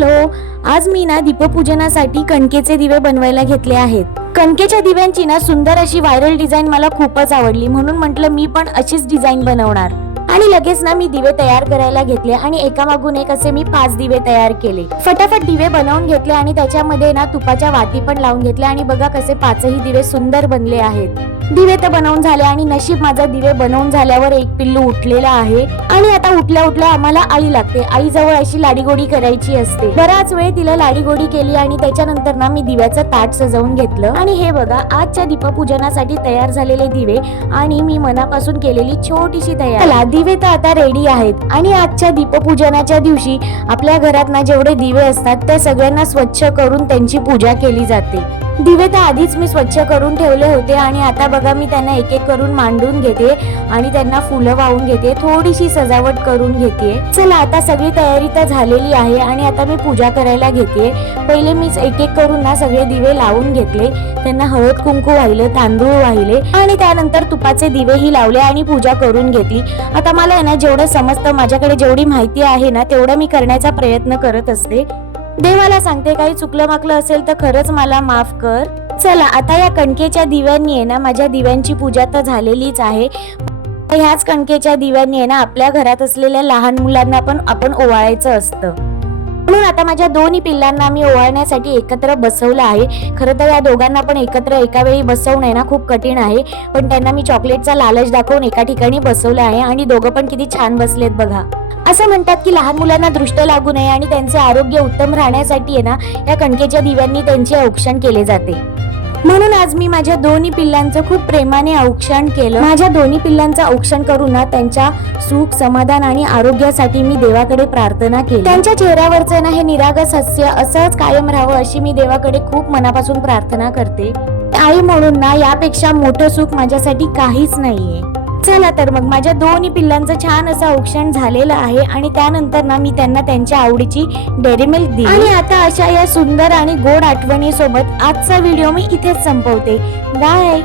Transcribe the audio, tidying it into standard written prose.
Hello, आज मी ना दीपपूजनासाठी कणकेचे दिवे बनवायला घेतले आहेत। कणकेच्या दिव्यांची ना सुंदर अशी व्हायरल डिझाईन मला खूपच आवडली, म्हणून म्हटलं मी पण अशीच डिझाईन बनवणार। आणि लगेच ना मी दिवे तयार करायला घेतले आणि एकामागून एक असे मी 5 दिवे तयार केले। फटाफट दिवे बनवून घेतले आणि त्याच्यामध्ये ना तुपाच्या वाती पण लावून घेतल्या आणि बघा कसे 5ही दिवे सुंदर बनले आहेत। दिवे तर बनवून झाले आणि नशीब माझा दिवे बनवून झाल्यावर एक पिल्लू उठलेला आहे आणि आता उठल्या उठल्या आम्हाला आई लागते। आई जवळ अशी लाडीगोडी करायची असते। बराच वेळ तिला लाडीगोडी केली आणि त्याच्यानंतर ना मी दिव्याचं ताट सजवून घेतलं आणि हे बघा आजच्या दीपपूजनासाठी तयार झालेले दिवे आणि मी मनापासून केलेली छोटीशी तयारी। दिवे तर आता रेडी आहेत आणि आजच्या दीपपूजनाच्या दिवशी आपल्या घरात ना जेवढे दिवे असतात त्या सगळ्यांना स्वच्छ करून त्यांची पूजा केली जाते। दिवे तर आधीच मी स्वच्छ करून ठेवले होते आणि आता बघा मी त्यांना एक एक करून मांडून घेते आणि त्यांना फुलं वाहून घेते, थोडीशी सजावट करून घेते। चला आता सगळी तयारी तर झालेली आहे आणि आता मी पूजा करायला घेते। पहिले मी एक एक करून ना सगळे दिवे लावून घेतले, त्यांना हळद कुंकू वाहिले, तांदूळ वाहिले आणि त्यानंतर तुपाचे दिवेही लावले आणि पूजा करून घेतली। आता मला ना जेवढं समजतं, माझ्याकडे जेवढी माहिती आहे ना तेवढं मी करण्याचा प्रयत्न करत असते। देवाला सांगते काही चुकलं माकलं असेल तर खरंच मला माफ कर। चला आता या कणकेच्या दिव्यांनी आहे ना माझ्या दिव्यांची पूजा तर झालेलीच आहे। ह्याच कणकेच्या दिव्यांनी आहे ना आपल्या घरात असलेल्या लहान मुलांना पण आपण ओवाळायचं असतं, म्हणून आता माझ्या दोन्ही पिल्लांना मी ओवाळण्यासाठी एकत्र बसवलं आहे। खरं तर या दोघांना पण एकत्र एका वेळी बसवणं आहे ना खूप कठीण आहे, पण त्यांना मी चॉकलेटचा लालच दाखवून एका ठिकाणी बसवलं आहे आणि दोघं पण किती छान बसलेत बघा। असं म्हणतात की लहान मुलांना दृष्ट लागू नये आणि त्यांचे आरोग्य उत्तम राहण्यासाठी आहे ना या कणकेच्या दिव्यांनी त्यांचे औक्षण केले जाते। म्हणून आज मी माझ्या दोन्ही पिल्लांचं खूप प्रेमाने औक्षण केलं। माझ्या दोन्ही पिल्लांचं औक्षण करून ना त्यांच्या सुख समाधान आणि आरोग्यासाठी मी देवाकडे प्रार्थना केली। त्यांच्या चेहऱ्यावरचं ना हे निरागस हास्य असंच कायम राहावं अशी मी देवाकडे खूप मनापासून प्रार्थना करते। आई म्हणून ना यापेक्षा मोठं सुख माझ्यासाठी काहीच नाहीये। चला तर मग माझ्या दोन्ही पिल्लांचं छान असं औक्षण झालेलं आहे आणि त्यानंतर ना मी त्यांना त्यांच्या आवडीची डेअरी मिल्क दिली। आणि आता अशा या सुंदर आणि गोड आठवणी सोबत आजचा व्हिडिओ मी इथेच संपवते। बाय।